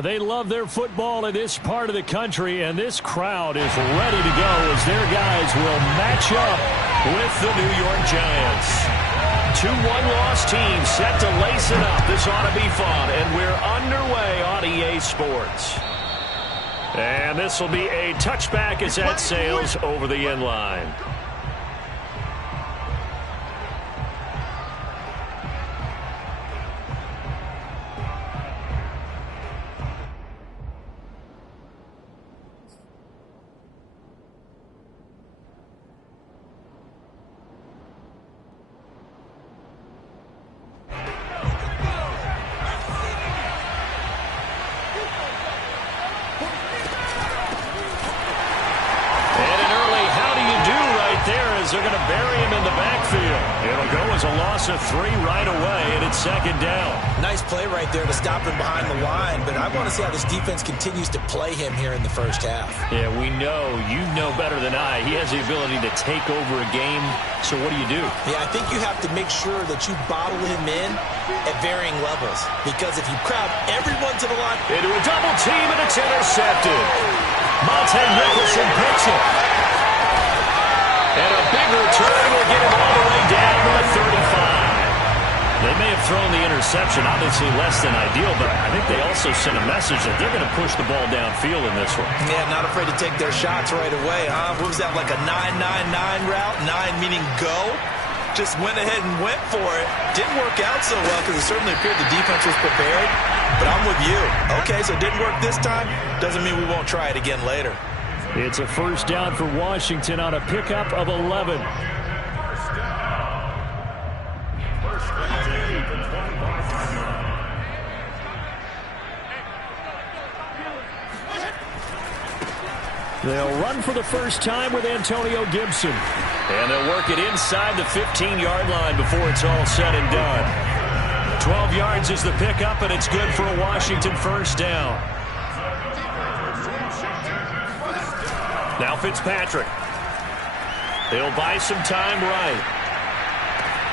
They love their football in this part of the country, and this crowd is ready to go as their guys will match up with the New York Giants. Two one-loss teams set to lace it up. This ought to be fun, and we're underway on EA Sports. And this will be a touchback as that sails over the end line. They're going to bury him in the backfield. It'll go as a loss of 3 right away, and it's second down. Nice play right there to stop him behind the line, but I want to see how this defense continues to play him here in the first half. Yeah, we know. You know better than I. He has the ability to take over a game, so what do? Yeah, I think you have to make sure that you bottle him in at varying levels, because if you crowd everyone to the line. Into a double team, and it's intercepted. Monte Nicholson picks it. And a big return will get him all the way down to the 35. They may have thrown the interception, obviously less than ideal, but I think they also sent a message that they're going to push the ball downfield in this one. Yeah, not afraid to take their shots right away, huh? What was that, like a 9-9-9 route? 9 meaning go? Just went ahead and went for it. Didn't work out so well because it certainly appeared the defense was prepared. But I'm with you. Okay, so it didn't work this time. Doesn't mean we won't try it again later. It's a first down for Washington on a pickup of 11. They'll run for the first time with Antonio Gibson. And they'll work it inside the 15-yard line before it's all said and done. 12 yards is the pickup, and it's good for a Washington first down. Now Fitzpatrick. He'll buy some time right.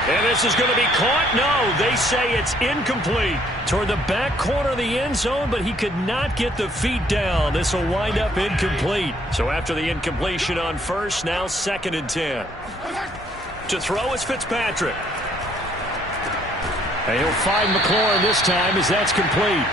And this is going to be caught. No, they say it's incomplete. Toward the back corner of the end zone, but he could not get the feet down. This will wind up incomplete. So after the incompletion on first, now 2nd and 10. To throw is Fitzpatrick. And he'll find McLaurin this time as that's complete.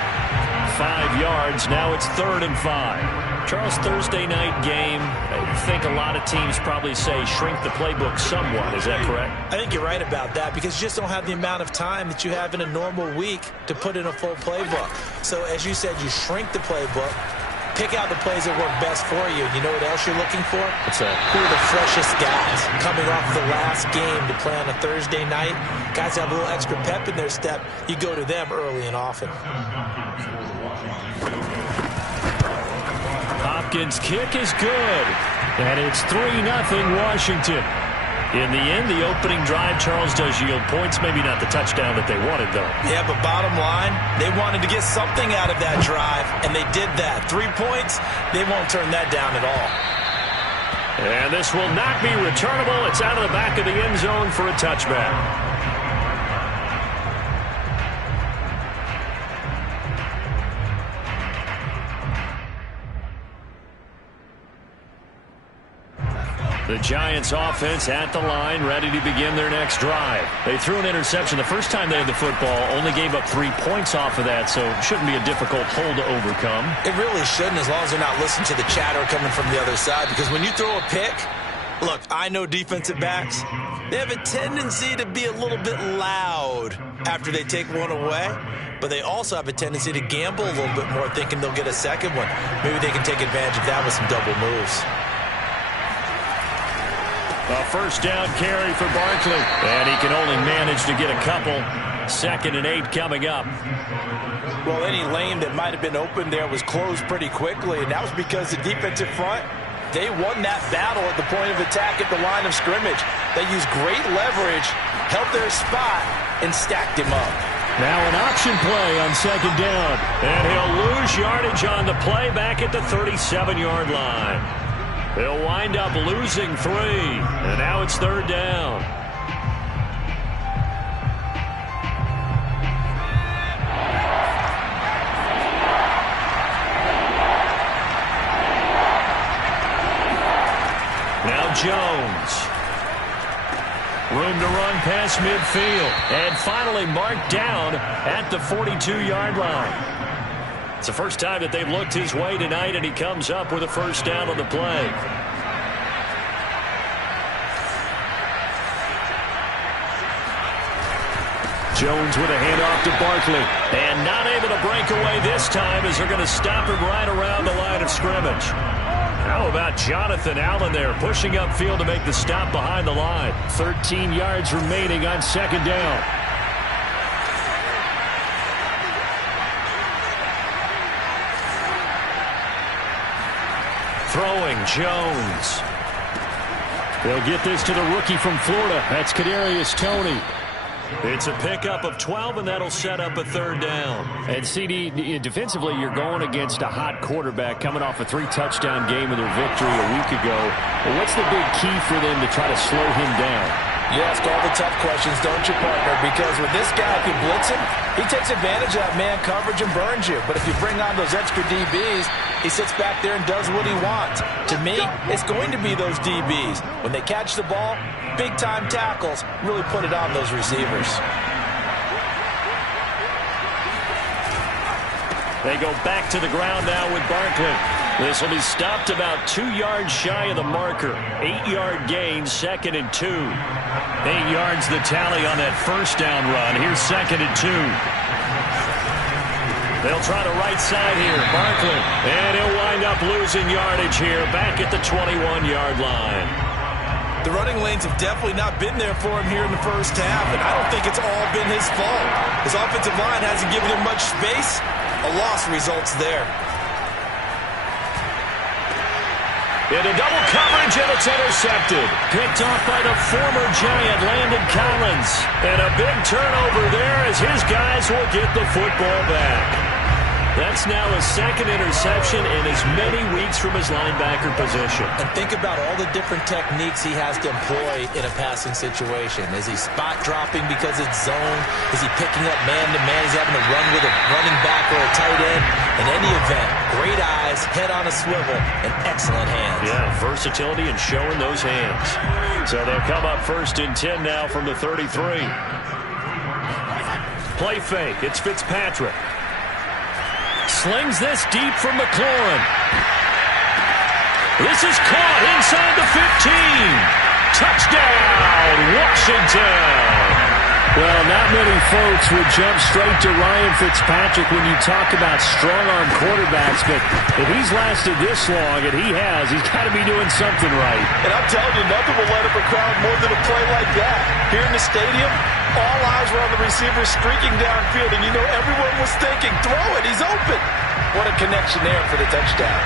5 yards. Now it's 3rd and 5. Charles, Thursday night game, I think a lot of teams probably say shrink the playbook somewhat. Is that correct? I think you're right about that because you just don't have the amount of time that you have in a normal week to put in a full playbook. So as you said, you shrink the playbook, pick out the plays that work best for you. You know what else you're looking for? What's that? Who are the freshest guys coming off the last game to play on a Thursday night? Guys have a little extra pep in their step. You go to them early and often. Hopkins' kick is good. And it's 3-0 Washington. In the end, the opening drive, Charles, does yield points. Maybe not the touchdown that they wanted, though. Yeah, but bottom line, they wanted to get something out of that drive, and they did that. 3 points, they won't turn that down at all. And this will not be returnable. It's out of the back of the end zone for a touchback. The Giants offense at the line, ready to begin their next drive. They threw an interception the first time they had the football, only gave up 3 points off of that, so it shouldn't be a difficult hole to overcome. It really shouldn't, as long as they're not listening to the chatter coming from the other side, because when you throw a pick, look, I know defensive backs, they have a tendency to be a little bit loud after they take one away, but they also have a tendency to gamble a little bit more, thinking they'll get a second one. Maybe they can take advantage of that with some double moves. A first down carry for Barkley. And he can only manage to get a couple. 2nd and 8 coming up. Well, any lane that might have been open there was closed pretty quickly, and that was because the defensive front, they won that battle at the point of attack at the line of scrimmage. They used great leverage, held their spot, and stacked him up. Now an option play on 2nd down. And he'll lose yardage on the play back at the 37-yard line. They'll wind up losing 3, and now it's 3rd down. Jones. Room to run past midfield. And finally marked down at the 42-yard line. It's the first time that they've looked his way tonight, and he comes up with a first down on the play. Jones with a handoff to Barkley. And not able to break away this time as they're going to stop him right around the line of scrimmage. How about Jonathan Allen there pushing upfield to make the stop behind the line? 13 yards remaining on second down. Throwing Jones. They'll get this to the rookie from Florida. That's Kadarius Toney. It's a pickup of 12, and that'll set up a third down. And CD, defensively, you're going against a hot quarterback coming off a 3-touchdown game with their victory a week ago. Well, what's the big key for them to try to slow him down? You ask all the tough questions, don't you, partner? Because with this guy, if you blitz him, he takes advantage of that man coverage and burns you. But if you bring on those extra DBs, he sits back there and does what he wants. To me, it's going to be those DBs. When they catch the ball, big-time tackles really put it on those receivers. They go back to the ground now with Barkley. This will be stopped about 2 yards shy of the marker. 8-yard gain, 2nd and 2. 8 yards the tally on that first down run. Here's 2nd and 2. They'll try the right side here. Barkley. And he'll wind up losing yardage here back at the 21-yard line. The running lanes have definitely not been there for him here in the first half, and I don't think it's all been his fault. His offensive line hasn't given him much space. A loss results there. Into double coverage, and it's intercepted. Picked off by the former Giant, Landon Collins. And a big turnover there as his guys will get the football back. That's now his 2nd interception in as many weeks from his linebacker position. And think about all the different techniques he has to employ in a passing situation. Is he spot dropping because it's zone? Is he picking up man-to-man? He's having to run with a running back or a tight end. In any event, great eyes, head on a swivel, and excellent hands. Yeah, versatility and showing those hands. So they'll come up 1st and 10 now from the 33. Play fake. It's Fitzpatrick. Slings this deep from McLaurin. This is caught inside the 15. Touchdown, Washington. Well, not many folks would jump straight to Ryan Fitzpatrick when you talk about strong-arm quarterbacks, but if he's lasted this long, and he has, he's got to be doing something right. And I'm telling you, nothing will let up a crowd more than a play like that. Here in the stadium, all eyes were on the receiver streaking downfield, and you know everyone was thinking, throw it, he's open. What a connection there for the touchdown.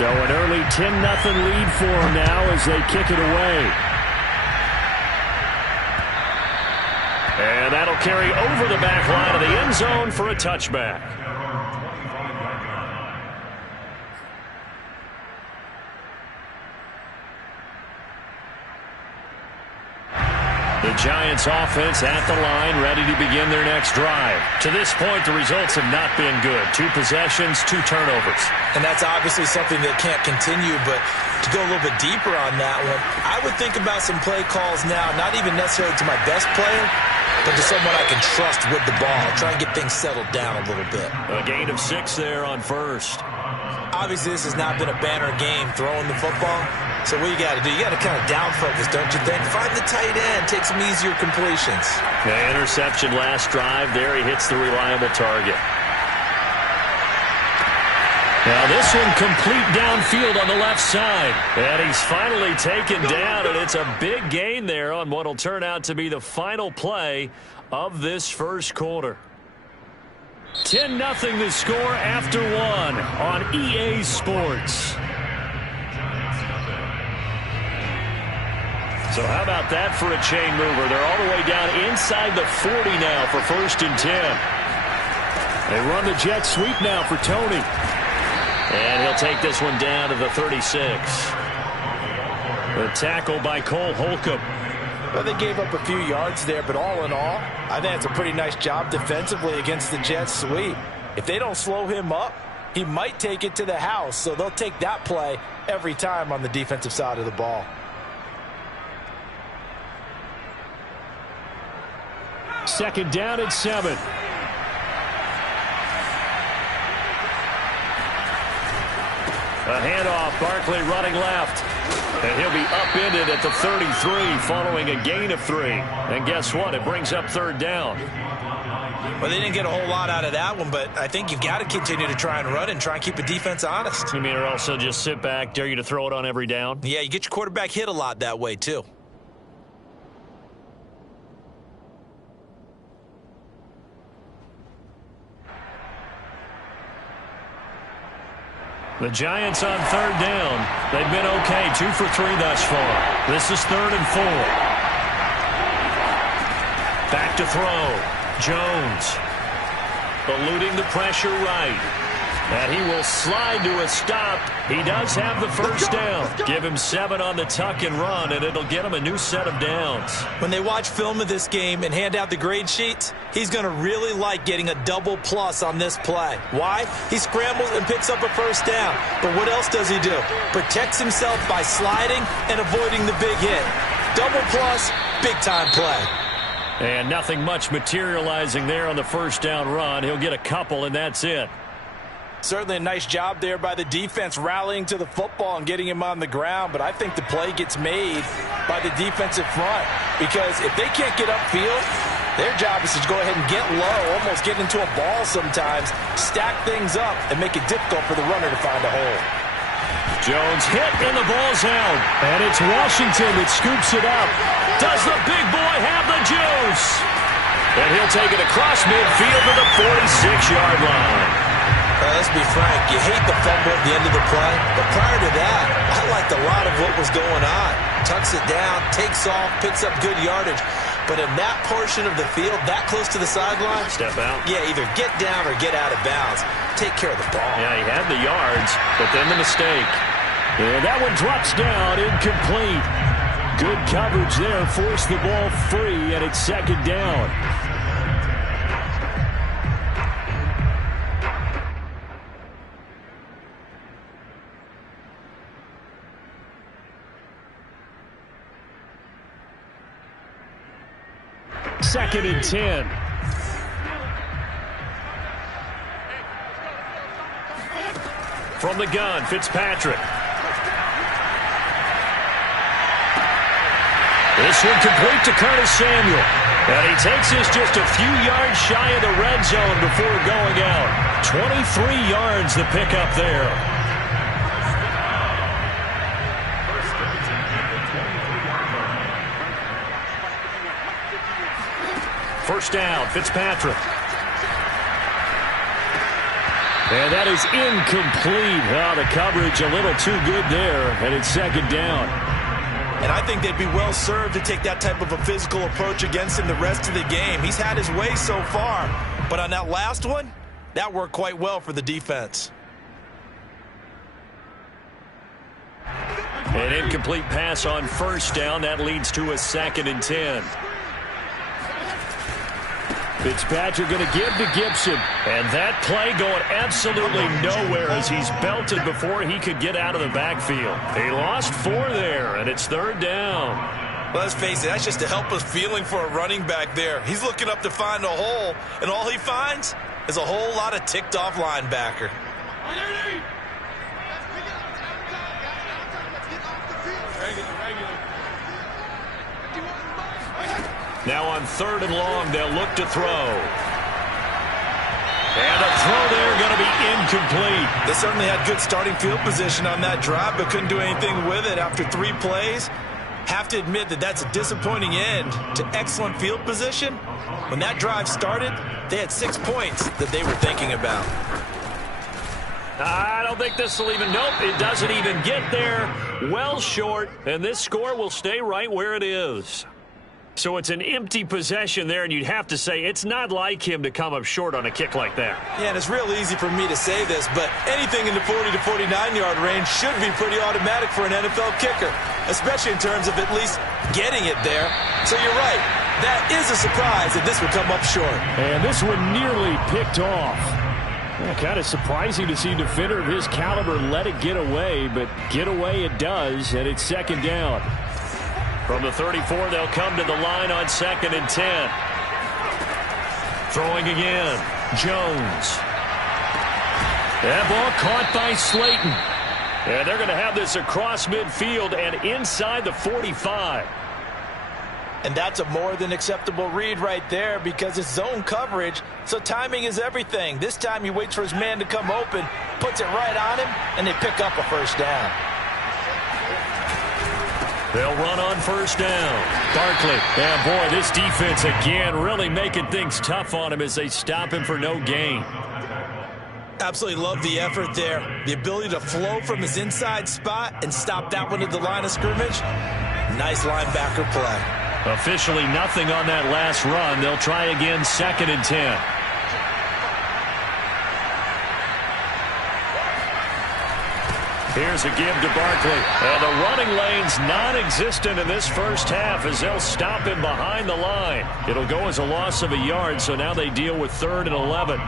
So an early 10-0 lead for them now as they kick it away. And that'll carry over the back line of the end zone for a touchback. The Giants offense at the line, ready to begin their next drive. To this point, the results have not been good. 2 possessions, 2 turnovers. And that's obviously something that can't continue, but to go a little bit deeper on that one, I would think about some play calls now, not even necessarily to my best player, but to someone I can trust with the ball. Try and get things settled down a little bit. A gain of 6 there on first. Obviously, this has not been a banner game throwing the football. So what you got to do, you got to kind of down focus, don't you think? Find the tight end, take some easier completions. The interception last drive there. He hits the reliable target. Now this one complete downfield on the left side. And he's finally taken down, and it's a big gain there on what will turn out to be the final play of this first quarter. 10-0 the score after 1 on EA Sports. So how about that for a chain mover? They're all the way down inside the 40 now for 1st and 10. They run the jet sweep now for Toney. And he'll take this one down to the 36. The tackle by Cole Holcomb. Well, they gave up a few yards there, but all in all, I think it's a pretty nice job defensively against the jet sweep. If they don't slow him up, he might take it to the house. So they'll take that play every time on the defensive side of the ball. Second down at 7. A handoff, Barkley running left. And he'll be upended at the 33 following a gain of 3. And guess what? It brings up third down. Well, they didn't get a whole lot out of that one, but I think you've got to continue to try and run and try and keep the defense honest. You mean or also just sit back, dare you to throw it on every down? Yeah, you get your quarterback hit a lot that way, too. The Giants on third down. They've been okay, 2 for 3 thus far. This is 3rd and 4. Back to throw. Jones. Eluding the pressure right. And he will slide to a stop. He does have the first down. Give him 7 on the tuck and run, and it'll get him a new set of downs. When they watch film of this game and hand out the grade sheets, he's going to really like getting a double plus on this play. Why? He scrambles and picks up a first down. But what else does he do? Protects himself by sliding and avoiding the big hit. Double plus, big-time play. And nothing much materializing there on the first down run. He'll get a couple, and that's it. Certainly a nice job there by the defense rallying to the football and getting him on the ground, but I think the play gets made by the defensive front because if they can't get upfield, their job is to go ahead and get low, almost get into a ball sometimes, stack things up, and make it difficult for the runner to find a hole. Jones hit, and the ball's out. And it's Washington that scoops it up. Does the big boy have the juice? And he'll take it across midfield to the 46-yard line. Let's be frank, you hate the fumble at the end of the play, but prior to that, I liked a lot of what was going on. Tucks it down, takes off, picks up good yardage. But in that portion of the field, that close to the sideline, step out. Yeah, either get down or get out of bounds. Take care of the ball. Yeah, he had the yards, but then the mistake. And that one drops down, incomplete. Good coverage there, forced the ball free, and it's second down. Second and 10. From the gun, Fitzpatrick. This one complete to Curtis Samuel. And he takes this just a few yards shy of the red zone before going out. 23 yards the pickup there. First down, Fitzpatrick. And that is incomplete. Oh, the coverage a little too good there, and it's second down. And I think they'd be well served to take that type of a physical approach against him the rest of the game. He's had his way so far, but on that last one, that worked quite well for the defense. An incomplete pass on first down. That leads to a 2nd and 10. Fitzpatrick going to give to Gibson. And that play going absolutely nowhere as he's belted before he could get out of the backfield. He lost 4 there, and it's third down. Well, let's face it, that's just a helpless feeling for a running back there. He's looking up to find a hole, and all he finds is a whole lot of ticked-off linebacker. Now on 3rd and long, they'll look to throw. And the throw there going to be incomplete. They certainly had good starting field position on that drive, but couldn't do anything with it after 3 plays. Have to admit that that's a disappointing end to excellent field position. When that drive started, they had 6 points that they were thinking about. I don't think this will even, nope, it doesn't even get there. Well short, and this score will stay right where it is. So it's an empty possession there, and you'd have to say it's not like him to come up short on a kick like that. Yeah, and it's real easy for me to say this, but anything in the 40 to 49-yard range should be pretty automatic for an NFL kicker, especially in terms of at least getting it there. So you're right. That is a surprise that this would come up short. And this one nearly picked off. Well, kind of surprising to see a defender of his caliber let it get away, but get away it does, and it's second down. From the 34, they'll come to the line on 2nd and 10. Throwing again, Jones. That ball caught by Slayton. And they're going to have this across midfield and inside the 45. And that's a more than acceptable read right there because it's zone coverage, so timing is everything. This time he waits for his man to come open, puts it right on him, and they pick up a first down. They'll run on first down. Barkley. Yeah, boy, this defense again really making things tough on him as they stop him for no gain. Absolutely love the effort there. The ability to flow from his inside spot and stop that one at the line of scrimmage. Nice linebacker play. Officially nothing on that last run. They'll try again 2nd and 10. Here's a give to Barkley. And the running lane's non-existent in this first half as they'll stop him behind the line. It'll go as a loss of a yard, so now they deal with 3rd and 11.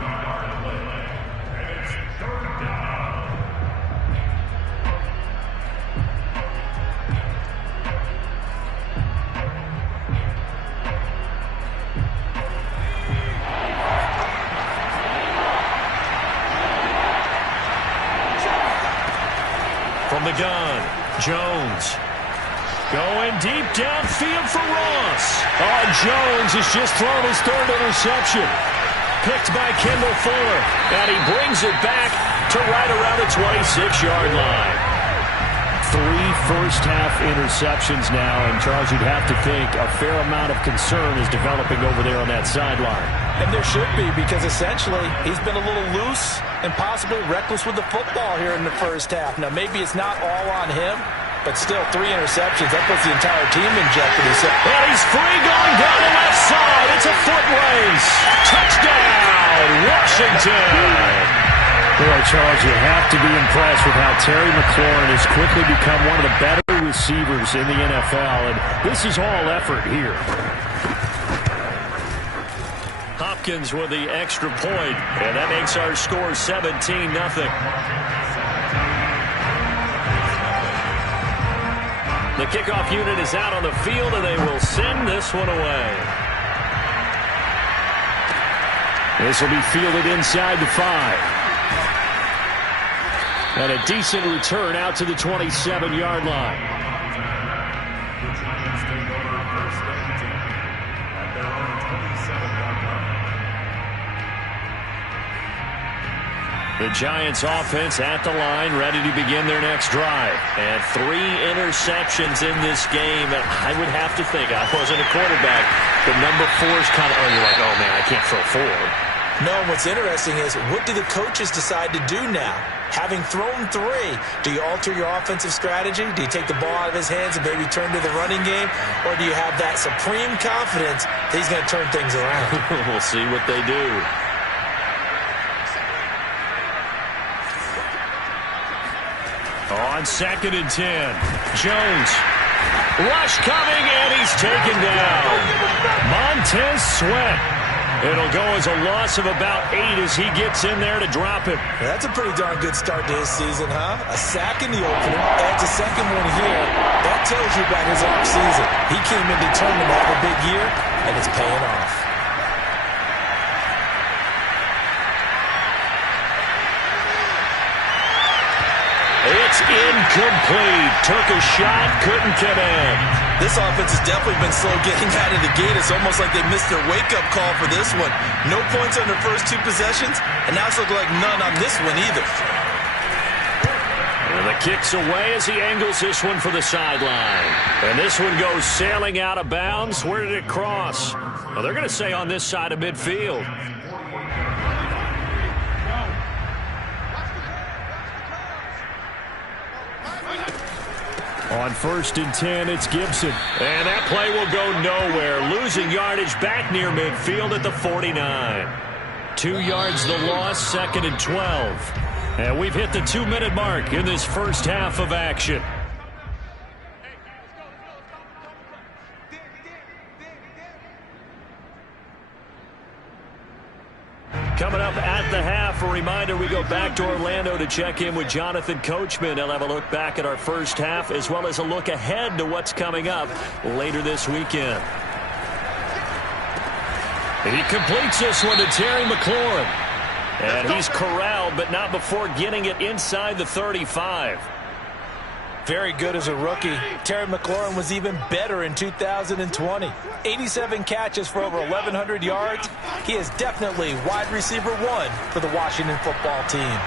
From the gun, Jones. Going deep downfield for Ross. Oh, Jones has just thrown his 3rd interception. Picked by Kendall Fuller. And he brings it back to right around the 26-yard line. 3 first-half interceptions now, and Charles, you'd have to think a fair amount of concern is developing over there on that sideline. And there should be, because essentially he's been a little loose and possibly reckless with the football here in the first half. Now, maybe it's not all on him, but still 3 interceptions. That puts the entire team in jeopardy. So, and he's free going down the left side. It's a foot race. Touchdown, Washington. Boy, Charles, you have to be impressed with how Terry McLaurin has quickly become one of the better receivers in the NFL, and this is all effort here. Hopkins with the extra point, and that makes our score 17-0. The kickoff unit is out on the field, and they will send this one away. This will be fielded inside the 5. And a decent return out to the 27-yard line. The Giants offense at the line, ready to begin their next drive. And 3 interceptions in this game. And I would have to think, I wasn't a quarterback, but number 4 is kind of, you're like, oh man, I can't throw 4. No, what's interesting is, what do the coaches decide to do now? Having thrown 3, do you alter your offensive strategy? Do you take the ball out of his hands and maybe turn to the running game? Or do you have that supreme confidence that he's going to turn things around? We'll see what they do. On 2nd and 10, Jones. Rush coming, and he's taken down. Montez Sweat. It'll go as a loss of about 8 as he gets in there to drop him. That's a pretty darn good start to his season, huh? A sack in the opener, adds a second one here. That tells you about his offseason. He came in determined to have a big year, and it's paying off. It's incomplete. Took a shot, couldn't come in. This offense has definitely been slow getting out of the gate. It's almost like they missed their wake-up call for this one. No points on their first 2 possessions, and now it's looking like none on this one either. And the kick's away as he angles this one for the sideline. And this one goes sailing out of bounds. Where did it cross? Well, they're going to say on this side of midfield. On 1st and 10, it's Gibson. And that play will go nowhere. Losing yardage back near midfield at the 49. 2 yards the loss, 2nd and 12. And we've hit the 2-minute mark in this first half of action. Coming up at the half, a reminder, we go back to Orlando to check in with Jonathan Coachman. He'll have a look back at our first half as well as a look ahead to what's coming up later this weekend. He completes this one to Terry McLaurin. And he's corralled, but not before getting it inside the 35. Very good as a rookie. Terry McLaurin was even better in 2020. 87 catches for over 1,100 yards. He is definitely wide receiver 1 for the Washington football team.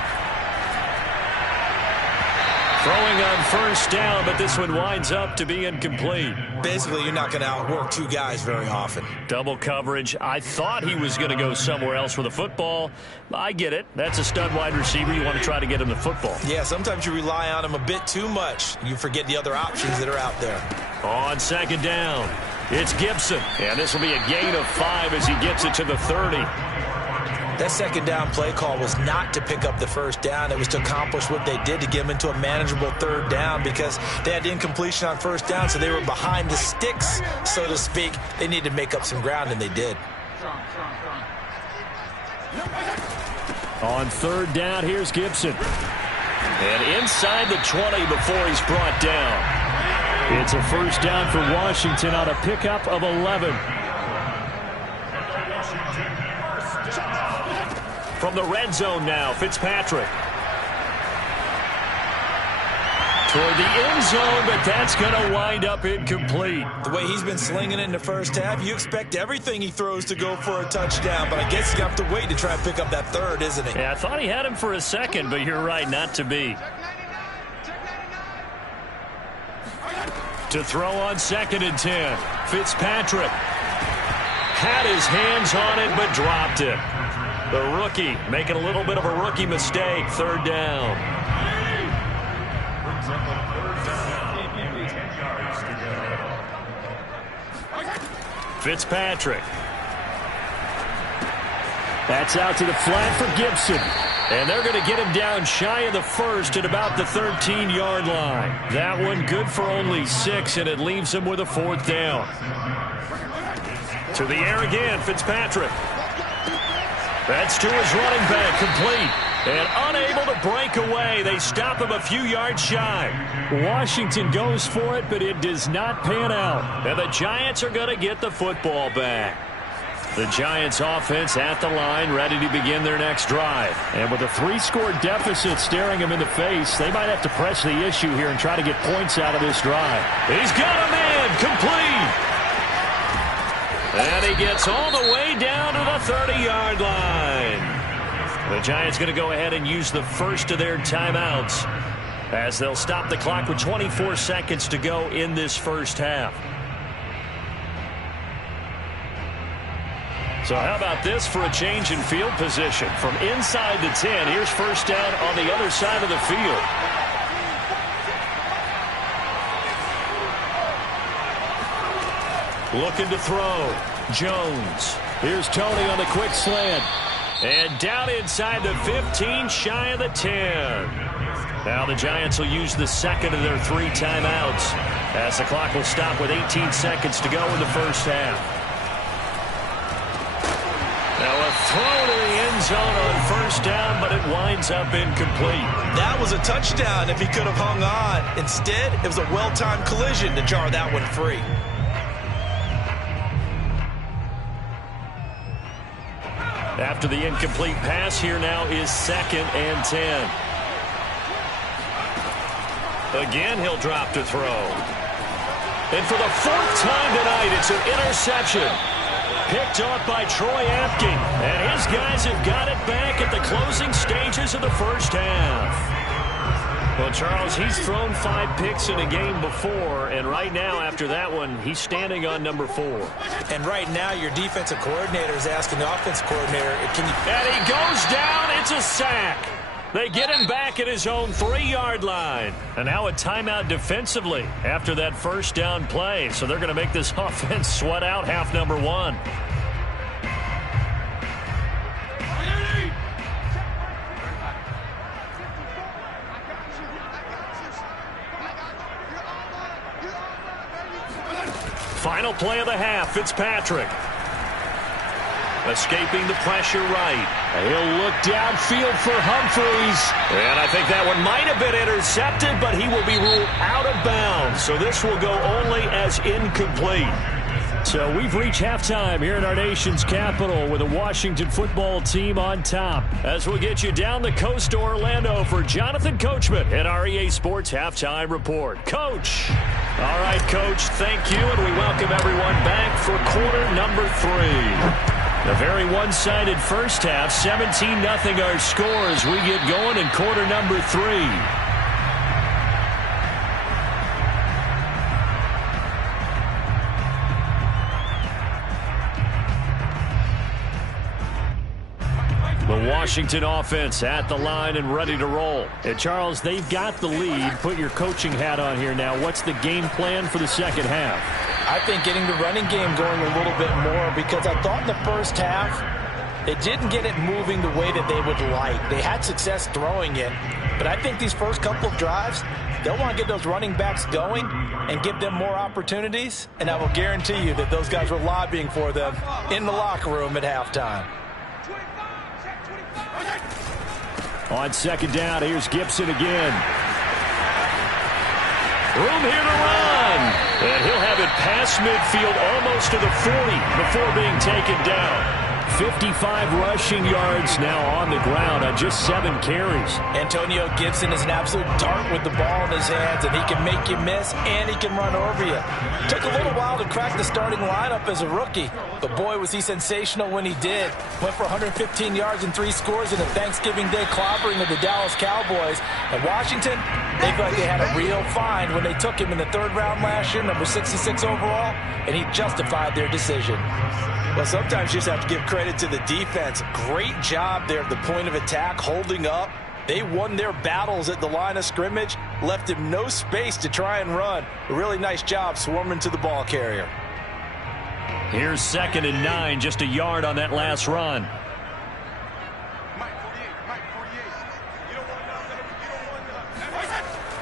Throwing on first down, but this one winds up to be incomplete. Basically, you're not going to outwork two guys very often. Double coverage. I thought he was going to go somewhere else with the football. I get it. That's a stud wide receiver. You want to try to get him the football. Yeah, sometimes you rely on him a bit too much. You forget the other options that are out there. On second down, it's Gibson. And this will be a gain of 5 as he gets it to the 30. That second down play call was not to pick up the first down. It was to accomplish what they did to get them into a manageable third down because they had incompletion on first down, so they were behind the sticks, so to speak. They needed to make up some ground, and they did. On third down, here's Gibson. And inside the 20 before he's brought down. It's a first down for Washington on a pickup of 11. From the red zone now, Fitzpatrick. Toward the end zone, but that's going to wind up incomplete. The way he's been slinging it in the first half, you expect everything he throws to go for a touchdown, but I guess he's going to have to wait to try and pick up that third, isn't he? Yeah, I thought he had him for a second, but you're right, not to be. To throw on 2nd and 10, Fitzpatrick had his hands on it, but dropped it. The rookie making a little bit of a rookie mistake. Third down. Fitzpatrick. That's out to the flat for Gibson. And they're going to get him down shy of the first at about the 13-yard line. That one good for only 6, and it leaves him with a 4th down. To the air again, Fitzpatrick. That's to his running back, complete. And unable to break away. They stop him a few yards shy. Washington goes for it, but it does not pan out. And the Giants are going to get the football back. The Giants offense at the line, ready to begin their next drive. And with a 3-score deficit staring them in the face, they might have to press the issue here and try to get points out of this drive. He's got a man, complete. And he gets all the way down to the 30-yard line. The Giants going to go ahead and use the first of their timeouts as they'll stop the clock with 24 seconds to go in this first half. So how about this for a change in field position? From inside the 10, here's first down on the other side of the field. Looking to throw. Jones. Here's Tony on the quick slant. And down inside the 15, shy of the 10. Now the Giants will use the second of their 3 timeouts as the clock will stop with 18 seconds to go in the first half. Now a throw to the end zone on first down, but it winds up incomplete. That was a touchdown if he could have hung on. Instead, it was a well-timed collision to jar that one free. After the incomplete pass, here now is 2nd and 10. Again, he'll drop to throw. And for the 4th time tonight, it's an interception. Picked off by Troy Apke. And his guys have got it back at the closing stages of the first half. Well, Charles, he's thrown 5 picks in a game before, and right now, after that one, he's standing on number 4. And right now, your defensive coordinator is asking the offensive coordinator, can you... And he goes down. It's a sack. They get him back at his own 3-yard line. And now a timeout defensively after that first down play. So they're going to make this offense sweat out half number 1. Final play of the half, Fitzpatrick. Escaping the pressure right. He'll look downfield for Humphreys. And I think that one might have been intercepted, but he will be ruled out of bounds. So this will go only as incomplete. So we've reached halftime here in our nation's capital with the Washington football team on top. As we get you down the coast to Orlando for Jonathan Coachman at our EA Sports Halftime Report. Coach. All right, Coach, thank you, and we welcome everyone back for quarter number 3. A very one-sided first half, 17-0 our score as we get going in quarter number 3. The Washington offense at the line and ready to roll. And Charles, they've got the lead. Put your coaching hat on here now. What's the game plan for the second half? I think getting the running game going a little bit more, because I thought in the first half they didn't get it moving the way that they would like. They had success throwing it, but I think these first couple of drives, they'll want to get those running backs going and give them more opportunities, and I will guarantee you that those guys were lobbying for them in the locker room at halftime. On second down, here's Gibson again. Room here to run. And he'll have it past midfield almost to the 40 before being taken down. 55 rushing yards now on the ground on just 7 carries. Antonio Gibson is an absolute dart with the ball in his hands, and he can make you miss, and he can run over you. Took a little while to crack the starting lineup as a rookie, but boy, was he sensational when he did. Went for 115 yards and 3 scores in a Thanksgiving Day clobbering of the Dallas Cowboys. And Washington, they felt like they had a real find when they took him in the 3rd round last year, number 66 overall, and he justified their decision. Well, sometimes you just have to give credit to the defense. Great job there at the point of attack, holding up. They won their battles at the line of scrimmage, left him no space to try and run. A really nice job swarming to the ball carrier. Here's 2nd and 9, just a yard on that last run.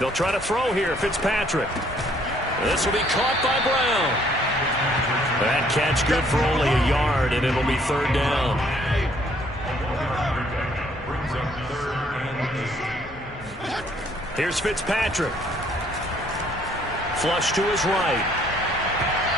They'll try to throw here, Fitzpatrick. This will be caught by Brown. That catch good for only a yard, and it'll be 3rd down. Here's Fitzpatrick. Flush to his right.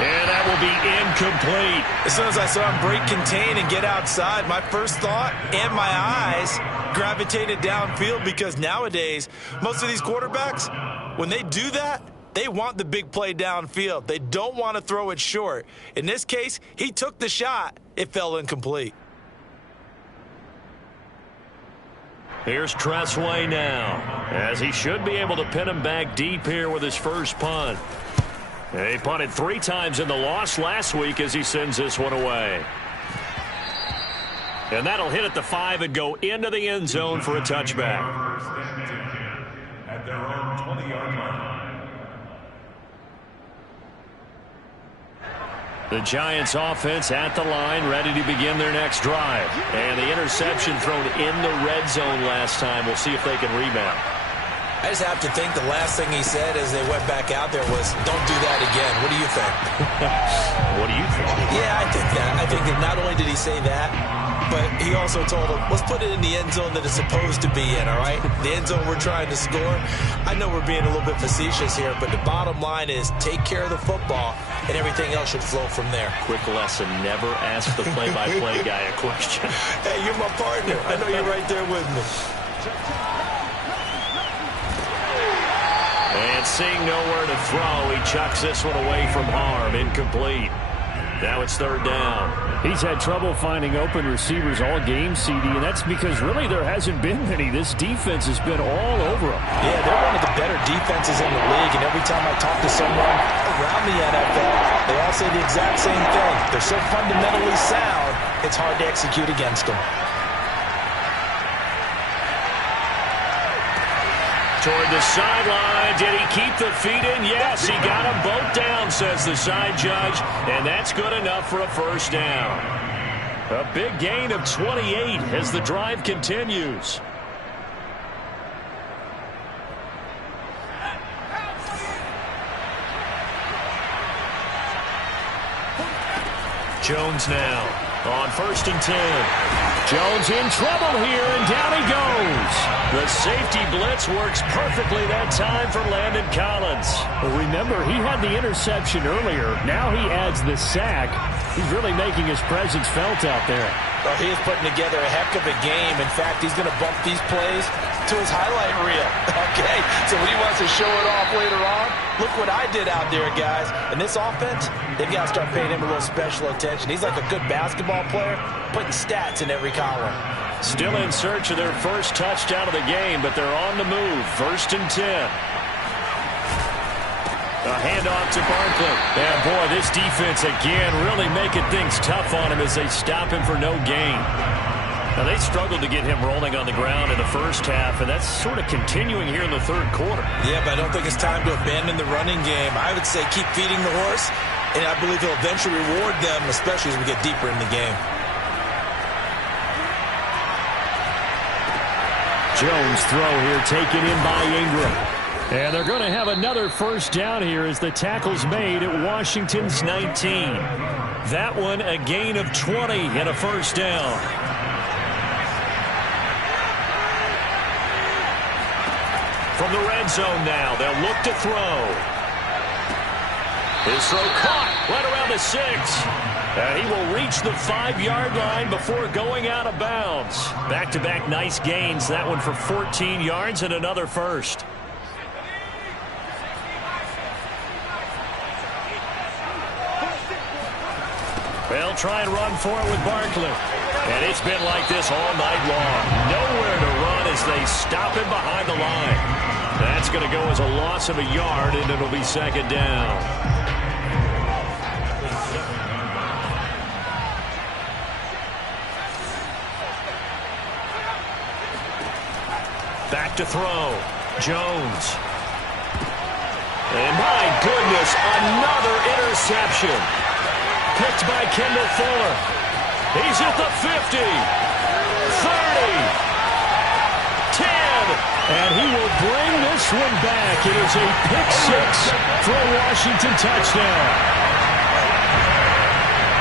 And that will be incomplete. As soon as I saw him break contain and get outside, my first thought and my eyes gravitated downfield, because nowadays, most of these quarterbacks, when they do that, they want the big play downfield. They don't want to throw it short. In this case, he took the shot. It fell incomplete. Here's Tressway now, as he should be able to pin him back deep here with his first punt. He punted 3 times in the loss last week as he sends this one away. And that'll hit at the 5 and go into the end zone for a touchback. At their own 20-yard line. The Giants offense at the line, ready to begin their next drive. And the interception thrown in the red zone last time. We'll see if they can rebound. I just have to think the last thing he said as they went back out there was, don't do that again. What do you think? What do you think? Yeah, I think that. I think that not only did he say that, but he also told him, let's put it in the end zone that it's supposed to be in, all right? The end zone we're trying to score. I know we're being a little bit facetious here, but the bottom line is take care of the football, and everything else should flow from there. Quick lesson, never ask the play-by-play guy a question. Hey, you're my partner. I know you're right there with me. And seeing nowhere to throw, he chucks this one away from harm. Incomplete. Now it's 3rd down. He's had trouble finding open receivers all game, CD, and that's because really there hasn't been many. This defense has been all over him. Yeah, they're one of the better defenses in the league, and every time I talk to someone around the NFL, they all say the exact same thing. They're so fundamentally sound, it's hard to execute against them. Toward the sideline. Did he keep the feet in? Yes, he got them both down, says the side judge. And that's good enough for a 1st down. A big gain of 28 as the drive continues. Jones now on 1st and 10. Jones in trouble here, and down he goes. The safety blitz works perfectly that time for Landon Collins. Well, remember, he had the interception earlier. Now he adds the sack. He's really making his presence felt out there. Well, he is putting together a heck of a game. In fact, he's going to bump these plays to his highlight reel. Okay, so when he wants to show it off later on, look what I did out there, guys. And this offense, they've got to start paying him a little special attention. He's like a good basketball player, putting stats in every column. Still in search of their first touchdown of the game, but they're on the move. 1st and 10. A handoff to Barkley. And boy, this defense again really making things tough on him as they stop him for no gain. Now, they struggled to get him rolling on the ground in the first half, and that's sort of continuing here in the third quarter. Yeah, but I don't think it's time to abandon the running game. I would say keep feeding the horse, and I believe he'll eventually reward them, especially as we get deeper in the game. Jones throw here taken in by Ingram. And they're going to have another first down here as the tackle's made at Washington's 19. That one a gain of 20 and a first down. From the red zone now, they'll look to throw. His throw caught right around the 6. And he will reach the 5-yard line before going out of bounds. Back-to-back nice gains. That one for 14 yards and another first. They'll try and run for it with Barkley. And it's been like this all night long. Nowhere to run as they stop him behind the line. That's going to go as a loss of a yard, and it'll be 2nd down. Back to throw. Jones. And my goodness, another interception. Picked by Kendall Fuller. He's at the 50, 30, 10, and he will bring this one back. It is a pick-6 for a Washington touchdown.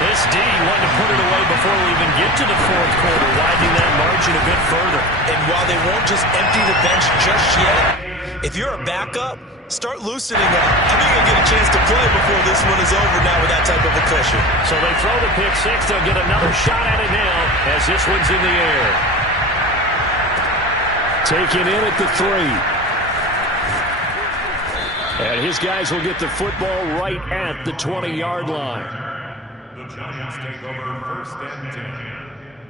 This D wanted to put it away before we even get to the fourth quarter, widening that margin a bit further. And while they won't just empty the bench just yet, if you're a backup, start loosening up. I think you'll get a chance to play before this one is over now with that type of a cushion. So they throw the pick-6. They'll get another shot at it now as this one's in the air. Taken in at the 3. And his guys will get the football right at the 20-yard line. The Giants take over 1st and 10.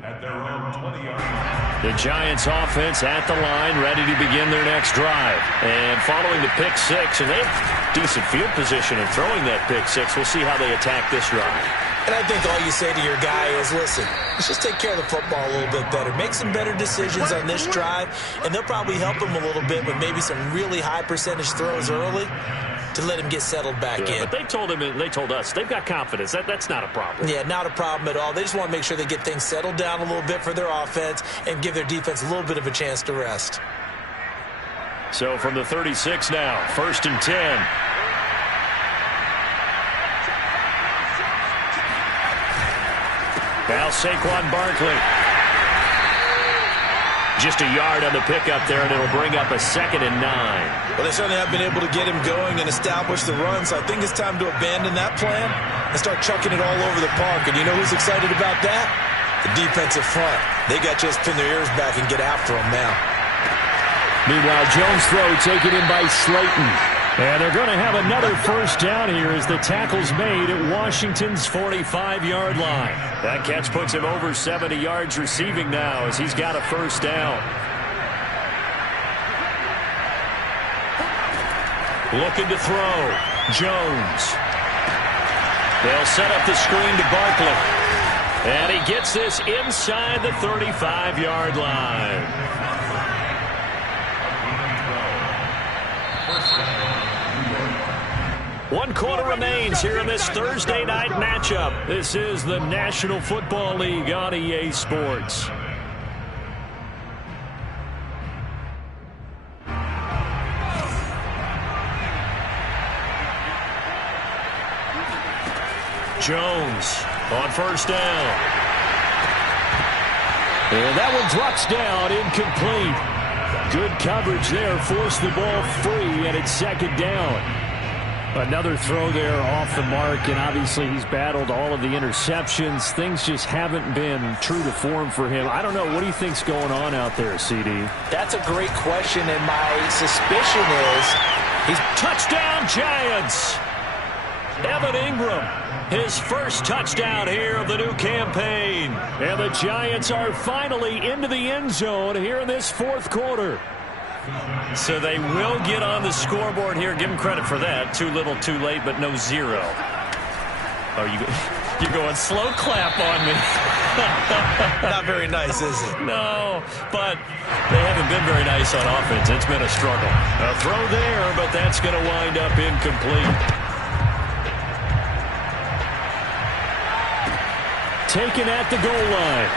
At their own 20-yard line. The Giants offense at the line, ready to begin their next drive. And following the pick-6, and they have decent field position in throwing that pick-6. We'll see how they attack this drive. And I think all you say to your guy is, listen, let's just take care of the football a little bit better. Make some better decisions on this drive, and they'll probably help him a little bit with maybe some really high percentage throws early to let him get settled back in. But they told us they've got confidence. That's not a problem. Yeah, not a problem at all. They just want to make sure they get things settled down a little bit for their offense and give their defense a little bit of a chance to rest. So from the 36 now, 1st and 10. Now Saquon Barkley. Just a yard on the pickup there, and it'll bring up a 2nd and 9. Well, they certainly have been able to get him going and establish the run, so I think it's time to abandon that plan and start chucking it all over the park. And you know who's excited about that? The defensive front. They got just pin their ears back and get after him now. Meanwhile, Jones' throw taken in by Slayton. And they're going to have another first down here as the tackle's made at Washington's 45-yard line. That catch puts him over 70 yards receiving now as he's got a first down. Looking to throw. Jones. They'll set up the screen to Barkley. And he gets this inside the 35-yard line. One quarter remains here in this Thursday night matchup. This is the National Football League on EA Sports. Jones on first down. And that one drops down, incomplete. Good coverage there, forced the ball free, and it's second down. Another throw there off the mark, and obviously he's battled all of the interceptions. Things just haven't been true to form for him. I don't know. What do you think's going on out there, CD? That's a great question, and my suspicion is he's touchdown Giants. Evan Ingram, his first touchdown here of the new campaign. And the Giants are finally into the end zone here in this fourth quarter. So they will get on the scoreboard here. Give them credit for that. Too little, too late, but no zero. Oh, you're going slow clap on me. not very nice, is it? No, but they haven't been very nice on offense. It's been a struggle. A throw there, but that's going to wind up incomplete. Taken at the goal line.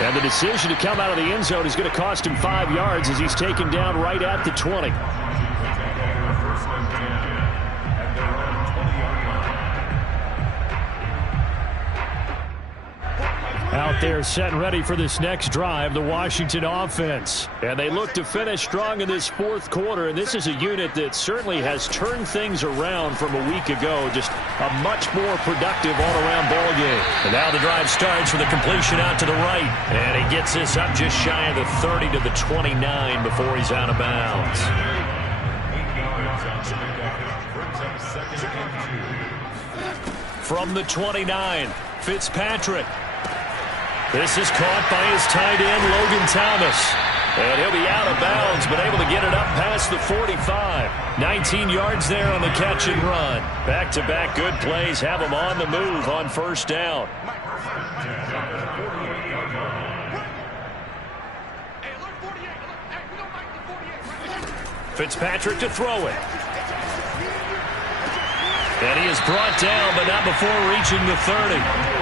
And the decision to come out of the end zone is going to cost him 5 yards as he's taken down right at the 20. Out there set and ready for this next drive, the Washington offense. And they look to finish strong in this fourth quarter. And this is a unit that certainly has turned things around from a week ago. Just a much more productive all-around ball game. And now the drive starts with a completion out to the right. And he gets this up just shy of the 30 to the 29 before he's out of bounds. From the 29, Fitzpatrick. This is caught by his tight end, Logan Thomas. And he'll be out of bounds, but able to get it up past the 45. 19 yards there on the catch and run. Back-to-back good plays have him on the move on first down. Fitzpatrick to throw it. And he is brought down, but not before reaching the 30.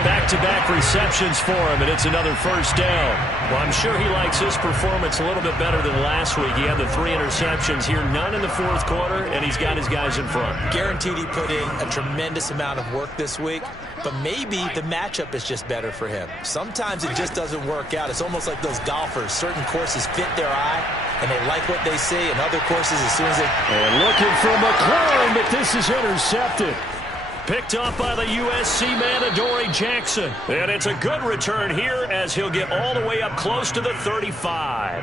Back-to-back receptions for him, and it's another first down. Well, I'm sure he likes his performance a little bit better than last week. He had the 3 interceptions here, none in the fourth quarter, and he's got his guys in front. Guaranteed he put in a tremendous amount of work this week, but maybe the matchup is just better for him. Sometimes it just doesn't work out. It's almost like those golfers. Certain courses fit their eye, and they like what they see, and other courses, as soon as they... And looking for McLaurin, but this is intercepted. Picked off by the USC man, Adoree Jackson. And it's a good return here as he'll get all the way up close to the 35.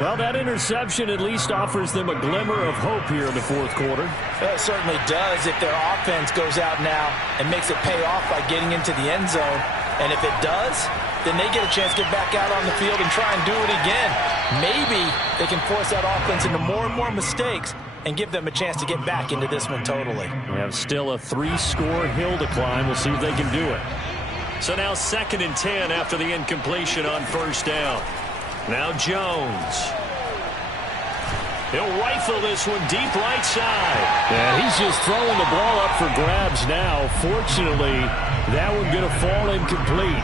Well, that interception at least offers them a glimmer of hope here in the fourth quarter. It certainly does if their offense goes out now and makes it pay off by getting into the end zone. And if it does, then they get a chance to get back out on the field and try and do it again. Maybe they can force that offense into more and more mistakes and give them a chance to get back into this one totally. We have still a 3-score hill to climb. We'll see if they can do it. So now 2nd and 10 after the incompletion on first down. Now Jones. He'll rifle this one deep right side. And he's just throwing the ball up for grabs now. Fortunately, that one going to fall incomplete.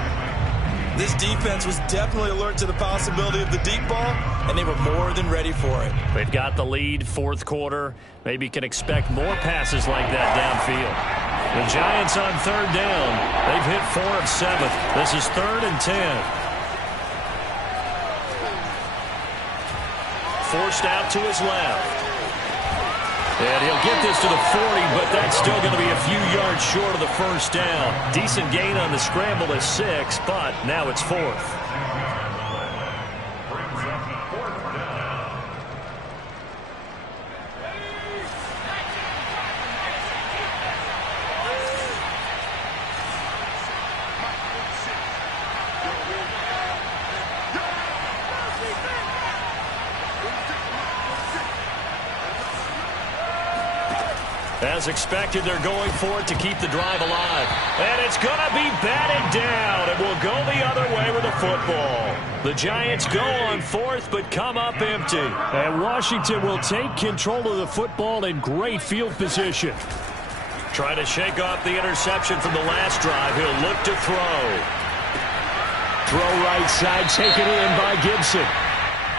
This defense was definitely alert to the possibility of the deep ball, and they were more than ready for it. They've got the lead, fourth quarter. Maybe can expect more passes like that downfield. The Giants on third down. They've hit 4 of 7. This is 3rd and 10. Forced out to his left. And he'll get this to the 40, but that's still going to be a few yards short of the first down. Decent gain on the scramble is 6, but now it's 4th. As expected, they're going for it to keep the drive alive. And it's going to be batted down. It will go the other way with the football. The Giants go on 4th, but come up empty. And Washington will take control of the football in great field position. Trying to shake off the interception from the last drive. He'll look to throw. Throw right side, taken in by Gibson.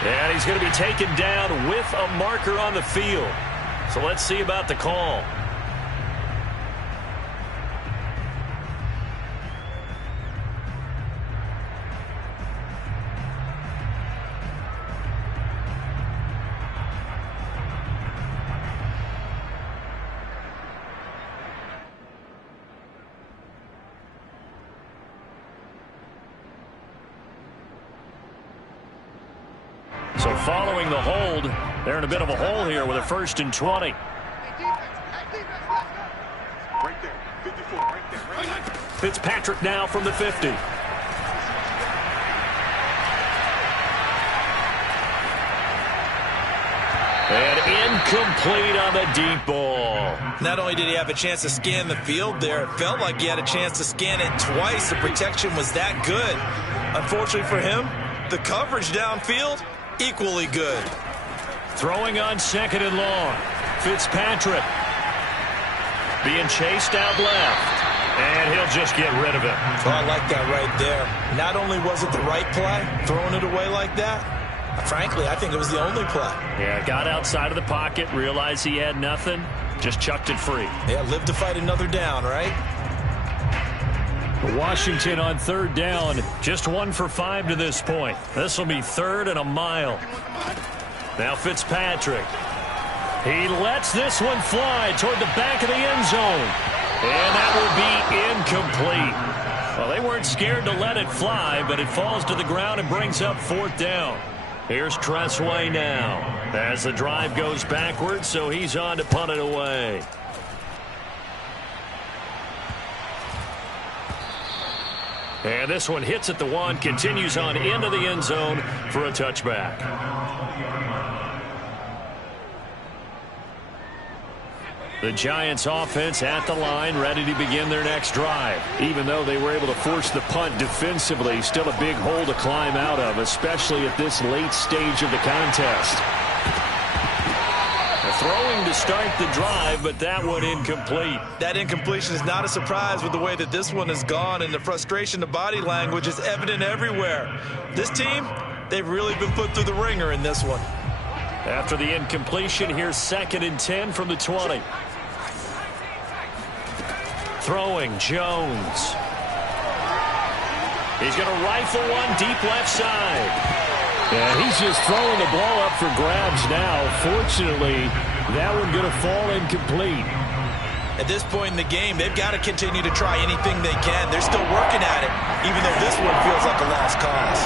And he's going to be taken down with a marker on the field. So let's see about the call. So following the hold, they're in a bit of a hole here with a 1st and 20. Fitzpatrick now from the 50. And incomplete on the deep ball. Not only did he have a chance to scan the field there, it felt like he had a chance to scan it twice. The protection was that good. Unfortunately for him, the coverage downfield, equally good. Throwing on 2nd and long. Fitzpatrick being chased out left. And he'll just get rid of it. Oh, I like that right there. Not only was it the right play, throwing it away like that, frankly, I think it was the only play. Yeah, got outside of the pocket, realized he had nothing, just chucked it free. Yeah, live to fight another down, right? Washington on 3rd down. Just 1 for 5 to this point. This will be 3rd and a mile. Now Fitzpatrick. He lets this one fly toward the back of the end zone. And that will be incomplete. Well, they weren't scared to let it fly, but it falls to the ground and brings up 4th down. Here's Tressway now as the drive goes backwards, so he's on to punt it away. And this one hits at the 1, continues on into the end zone for a touchback. The Giants offense at the line, ready to begin their next drive. Even though they were able to force the punt defensively, still a big hole to climb out of, especially at this late stage of the contest. Throwing to start the drive, but that one incomplete. That incompletion is not a surprise with the way that this one has gone, and the frustration, the body language is evident everywhere. This team, they've really been put through the ringer in this one. After the incompletion, here's 2nd and 10 from the 20. Throwing, Jones. He's going to rifle one deep left side. Yeah, he's just throwing the ball up for grabs now. Fortunately, that one going to fall incomplete. At this point in the game, they've got to continue to try anything they can. They're still working at it, even though this one feels like a lost cause.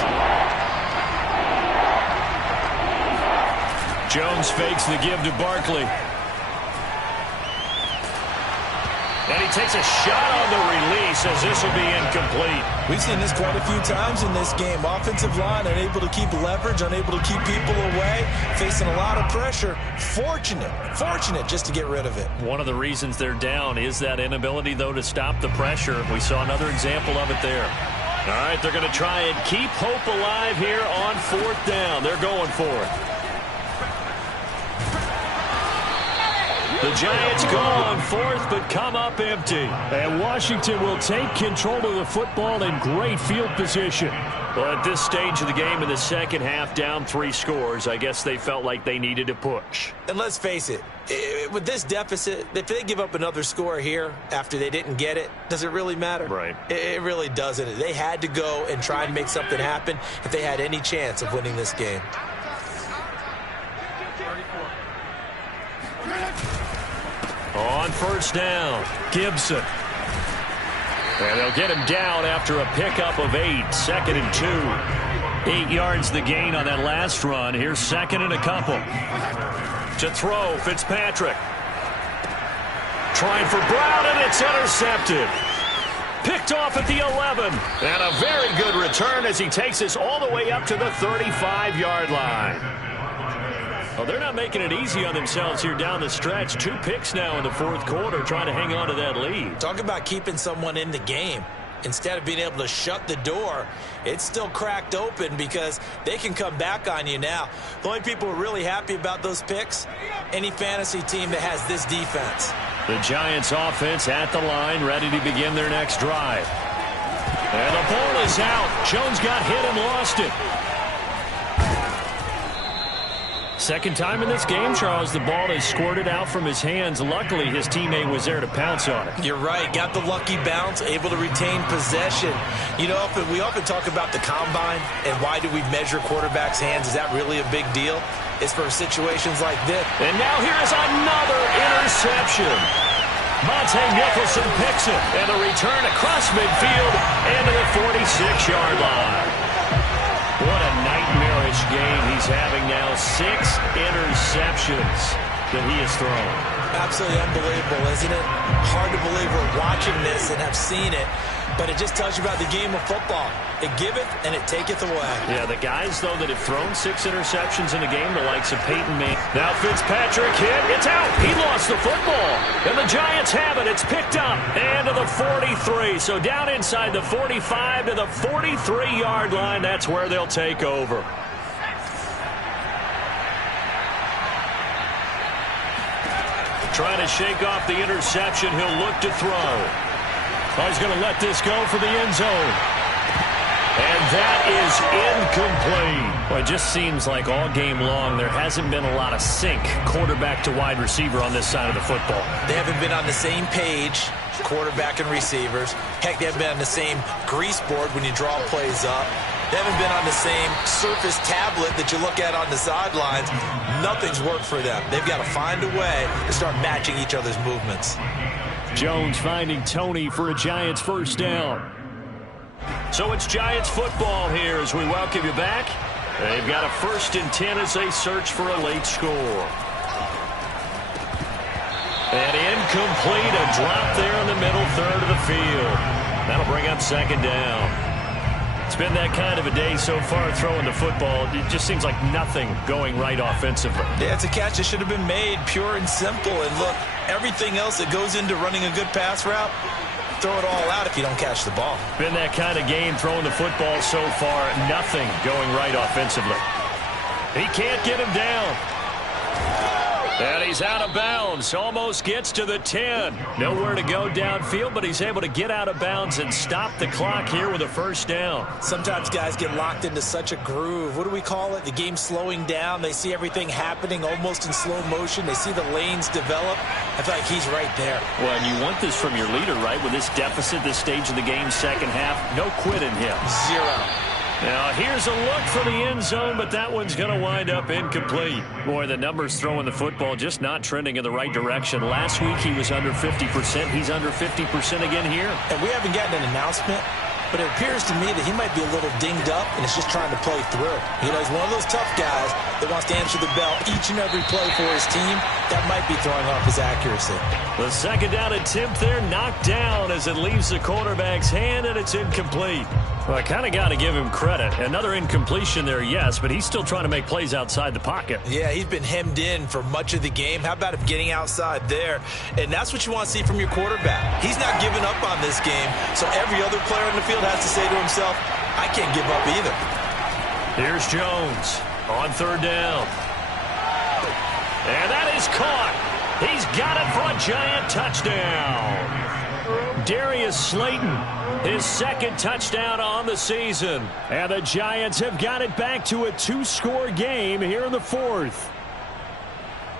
Jones fakes the give to Barkley. And he takes a shot on the release as this will be incomplete. We've seen this quite a few times in this game. Offensive line unable to keep leverage, unable to keep people away, facing a lot of pressure. Fortunate just to get rid of it. One of the reasons they're down is that inability, though, to stop the pressure. We saw another example of it there. All right, they're going to try and keep hope alive here on 4th down. They're going for it. The Giants go on 4th, but come up empty. And Washington will take control of the football in great field position. Well, at this stage of the game in the second half, down 3 scores, I guess they felt like they needed to push. And let's face it, with this deficit, if they give up another score here after they didn't get it, does it really matter? Right. It really doesn't. They had to go and try and make something happen if they had any chance of winning this game. On 1st down, Gibson. And they'll get him down after a pickup of 8, 2nd and 2. 8 yards the gain on that last run. Here's 2nd and a couple. To throw, Fitzpatrick. Trying for Brown, and it's intercepted. Picked off at the 11. And a very good return as he takes us all the way up to the 35-yard line. Well, they're not making it easy on themselves here down the stretch. 2 picks now in the 4th quarter, trying to hang on to that lead. Talk about keeping someone in the game. Instead of being able to shut the door, it's still cracked open because they can come back on you now. The only people who are really happy about those picks, any fantasy team that has this defense. The Giants offense at the line, ready to begin their next drive. And the ball is out. Jones got hit and lost it. Second time in this game, Charles, the ball is squirted out from his hands. Luckily, his teammate was there to pounce on it. You're right. Got the lucky bounce, able to retain possession. You know, we often talk about the combine and why do we measure quarterbacks' hands. Is that really a big deal? It's for situations like this. And now here's another interception. Monte Nicholson picks it. And a return across midfield and to the 46-yard line. What a nightmarish game he's He's having now 6 interceptions that he has thrown. Absolutely unbelievable, isn't it? Hard to believe we're watching this and have seen it, but it just tells you about the game of football. It giveth and it taketh away. Yeah, the guys, though, that have thrown 6 interceptions in a game, the likes of Peyton Manning. Now Fitzpatrick hit. It's out. He lost the football. And the Giants have it. It's picked up. And to the 43. So down inside the 45 to the 43-yard line. That's where they'll take over. Trying to shake off the interception. He'll look to throw. Oh, he's going to let this go for the end zone. And that is incomplete. Well, it just seems like all game long there hasn't been a lot of sync quarterback to wide receiver on this side of the football. They haven't been on the same page, quarterback and receivers. Heck, they haven't been on the same grease board when you draw plays up. They haven't been on the same Surface tablet that you look at on the sidelines. Nothing's worked for them. They've got to find a way to start matching each other's movements. Jones finding Tony for a Giants first down. So it's Giants football here as we welcome you back. They've got a 1st and 10 as they search for a late score. And incomplete, a drop there in the middle third of the field. That'll bring up 2nd down. It's been that kind of a day so far throwing the football. It just seems like nothing going right offensively. Yeah, it's a catch that should have been made, pure and simple. And look, everything else that goes into running a good pass route, throw it all out if you don't catch the ball. Been that kind of game throwing the football so far. Nothing going right offensively. He can't get him down. And he's out of bounds. Almost gets to the 10. Nowhere to go downfield, but he's able to get out of bounds and stop the clock here with a 1st down. Sometimes guys get locked into such a groove. What do we call it? The game slowing down. They see everything happening almost in slow motion. They see the lanes develop. I feel like he's right there. Well, and you want this from your leader, right? With this deficit, this stage of the game, 2nd half, no quit in him. 0. Now, here's a look for the end zone, but that one's going to wind up incomplete. Boy, the numbers throwing the football just not trending in the right direction. Last week, he was under 50%. He's under 50% again here. And we haven't gotten an announcement, but it appears to me that he might be a little dinged up and is just trying to play through. You know, he's one of those tough guys that wants to answer the bell each and every play for his team. That might be throwing off his accuracy. The 2nd down attempt there knocked down as it leaves the quarterback's hand, and it's incomplete. Well, I kind of got to give him credit. Another incompletion there, yes, but he's still trying to make plays outside the pocket. Yeah, he's been hemmed in for much of the game. How about him getting outside there? And that's what you want to see from your quarterback. He's not giving up on this game, so every other player in the field has to say to himself, I can't give up either. Here's Jones on 3rd down. And that is caught. He's got it for a Giant touchdown. Darius Slayton, his 2nd touchdown on the season. And the Giants have got it back to a 2-score game here in the 4th.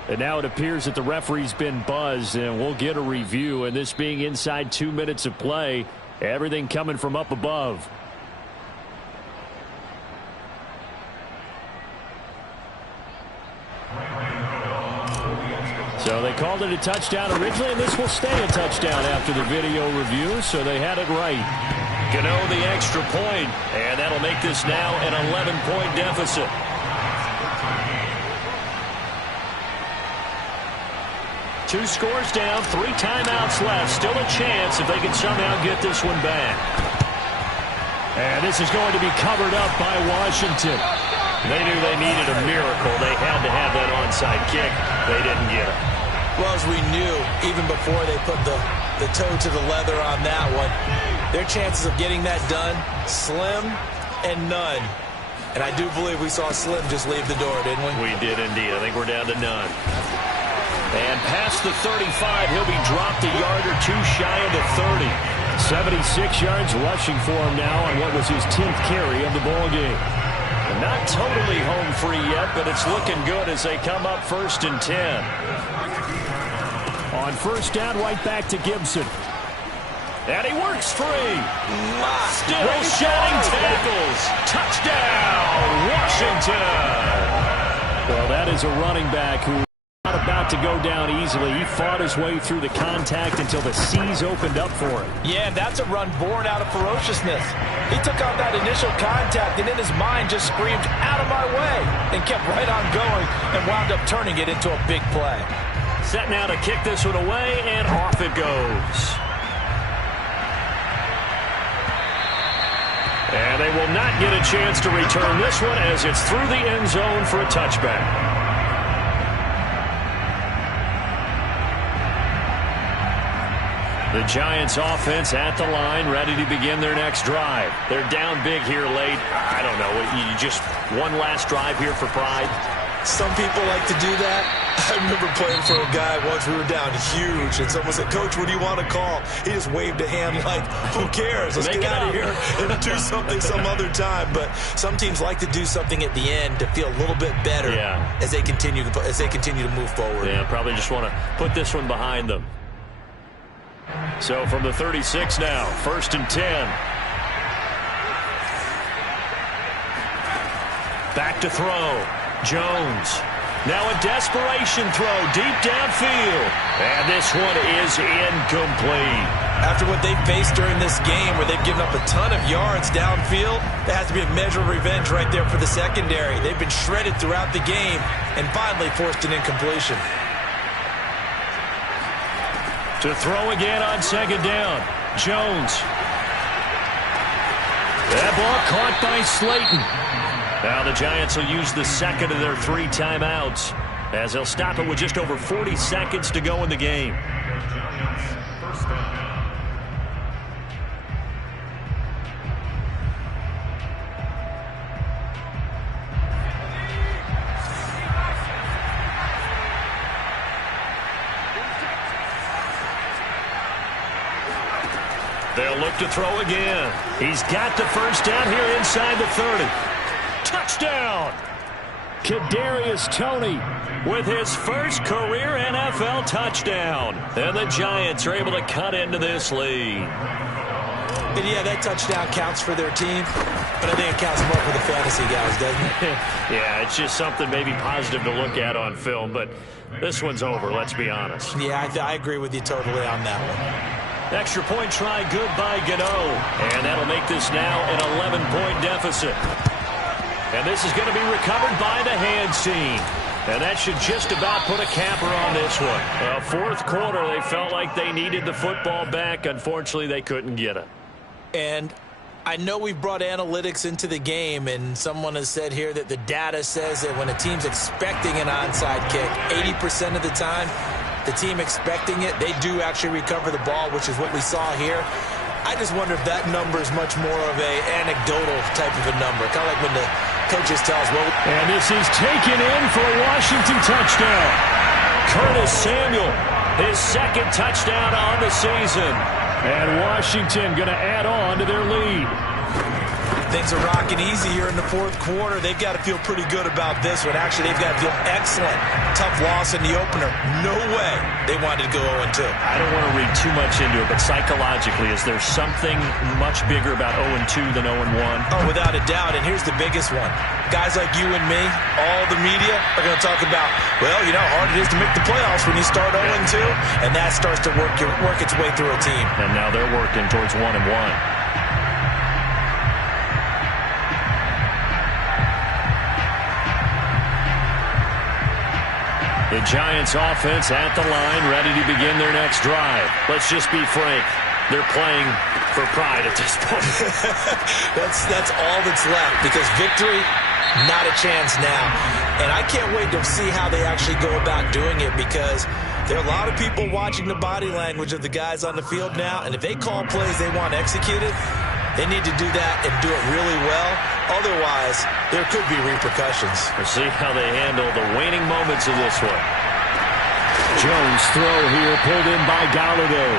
And now it appears that the referee's been buzzed, and we'll get a review. And this being inside 2 minutes of play, everything coming from up above. So they called it a touchdown originally, and this will stay a touchdown after the video review, so they had it right. Gano the extra point, and that'll make this now an 11-point deficit. Two scores down, 3 timeouts left. Still a chance if they can somehow get this one back. And this is going to be covered up by Washington. They knew they needed a miracle. They had to have that onside kick. They didn't get it. Well, as we knew, even before they put the toe to the leather on that one, their chances of getting that done, slim and none. And I do believe we saw Slim just leave the door, didn't we? We did indeed. I think we're down to none. And past the 35, he'll be dropped a yard or 2 shy of the 30. 76 yards rushing for him now on what was his 10th carry of the ball game. Not totally home free yet, but it's looking good as they come up 1st and 10. On 1st down, right back to Gibson. And he works free. Still shedding tackles. Touchdown, Washington. Well, that is a running back who a lot of about to go down easily. He fought his way through the contact until the seas opened up for him. Yeah, and that's a run born out of ferociousness. He took on that initial contact and in his mind just screamed, "Out of my way," and kept right on going and wound up turning it into a big play. Set now to kick this one away, and off it goes. And they will not get a chance to return this one as it's through the end zone for a touchback. The Giants offense at the line, ready to begin their next drive. They're down big here late. I don't know. You just one last drive here for pride. Some people like to do that. I remember playing for a guy once. We were down huge, and someone said, "Coach, what do you want to call?" He just waved a hand like, "Who cares? Let's get out of here and do something some other time." But some teams like to do something at the end to feel a little bit better as they continue to move forward. Yeah, probably just want to put this one behind them. So from the 36 now, 1st and 10. Back to throw. Jones. Now a desperation throw deep downfield. And this one is incomplete. After what they faced during this game where they've given up a ton of yards downfield, there has to be a measure of revenge right there for the secondary. They've been shredded throughout the game and finally forced an incompletion. To throw again on 2nd down. Jones. That ball caught by Slayton. Now the Giants will use the second of their 3 timeouts as they'll stop it with just over 40 seconds to go in the game. They'll look to throw again. He's got the first down here inside the 30. Touchdown! Kadarius Toney with his first career NFL touchdown. And the Giants are able to cut into this lead. And yeah, that touchdown counts for their team, but I think it counts more for the fantasy guys, doesn't it? Yeah, it's just something maybe positive to look at on film, but this one's over, let's be honest. Yeah, I agree with you totally on that one. Extra point try good by Gano. And that'll make this now an 11-point deficit. And this is going to be recovered by the hands team. And that should just about put a capper on this one. 4th quarter, they felt like they needed the football back. Unfortunately, they couldn't get it. And I know we've brought analytics into the game, and someone has said here that the data says that when a team's expecting an onside kick, 80% of the time, the team expecting it, they do actually recover the ball, which is what we saw here. I just wonder if that number is much more of a anecdotal type of a number, kind of like when the coaches tell us, well. And this is taken in for a Washington touchdown. Curtis Samuel, his 2nd touchdown on the season. And Washington going to add on to their lead. Things are rocking easy here in the 4th quarter. They've got to feel pretty good about this one. Actually, they've got to feel excellent. Tough loss in the opener. No way they wanted to go 0-2. I don't want to read too much into it, but psychologically, is there something much bigger about 0-2 than 0-1? Oh, without a doubt, and here's the biggest one. Guys like you and me, all the media, are going to talk about, well, you know how hard it is to make the playoffs when you start 0-2, and that starts to work its way through a team. And now they're working towards 1-1. The Giants offense at the line, ready to begin their next drive. Let's just be frank. They're playing for pride at this point. That's all that's left, because victory, not a chance now. And I can't wait to see how they actually go about doing it, because there are a lot of people watching the body language of the guys on the field now, and if they call plays they want executed, they need to do that and do it really well. Otherwise, there could be repercussions. We'll see how they handle the waning moments of this one. Jones throw here pulled in by Galladay.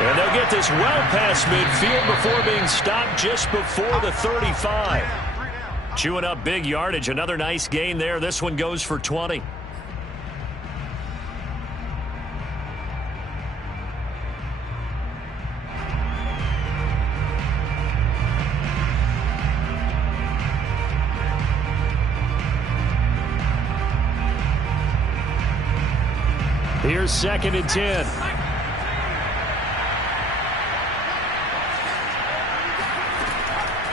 And they'll get this well past midfield before being stopped just before the 35. Chewing up big yardage. Another nice gain there. This one goes for 20. Here's 2nd and 10.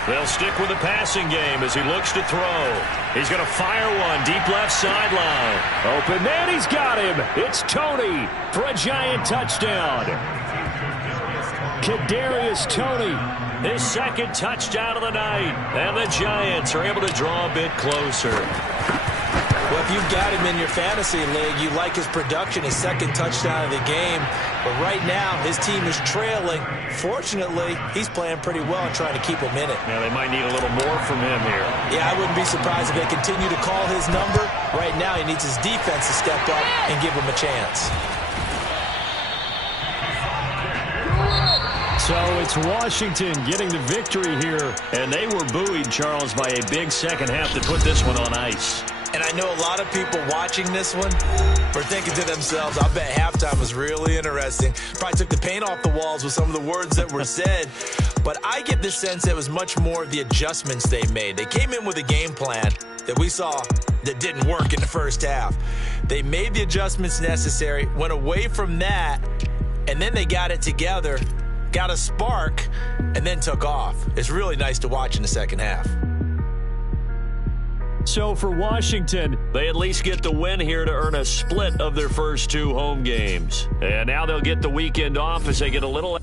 They'll stick with the passing game as he looks to throw. He's going to fire one deep left sideline. Open man, he's got him. It's Toney for a Giant touchdown. Kadarius Toney, his 2nd touchdown of the night. And the Giants are able to draw a bit closer. Well, if you've got him in your fantasy league, you like his production, his 2nd touchdown of the game. But right now, his team is trailing. Fortunately, he's playing pretty well and trying to keep him in it. Yeah, they might need a little more from him here. Yeah, I wouldn't be surprised if they continue to call his number. Right now, he needs his defense to step up and give him a chance. So it's Washington getting the victory here. And they were buoyed, Charles, by a big second half to put this one on ice. And I know a lot of people watching this one were thinking to themselves, I bet halftime was really interesting. Probably took the paint off the walls with some of the words that were said. But I get the sense that it was much more the adjustments they made. They came in with a game plan that we saw that didn't work in the first half. They made the adjustments necessary, went away from that, and then they got it together, got a spark, and then took off. It's really nice to watch in the second half. So for Washington, they at least get the win here to earn a split of their first 2 home games. And now they'll get the weekend off as they get a little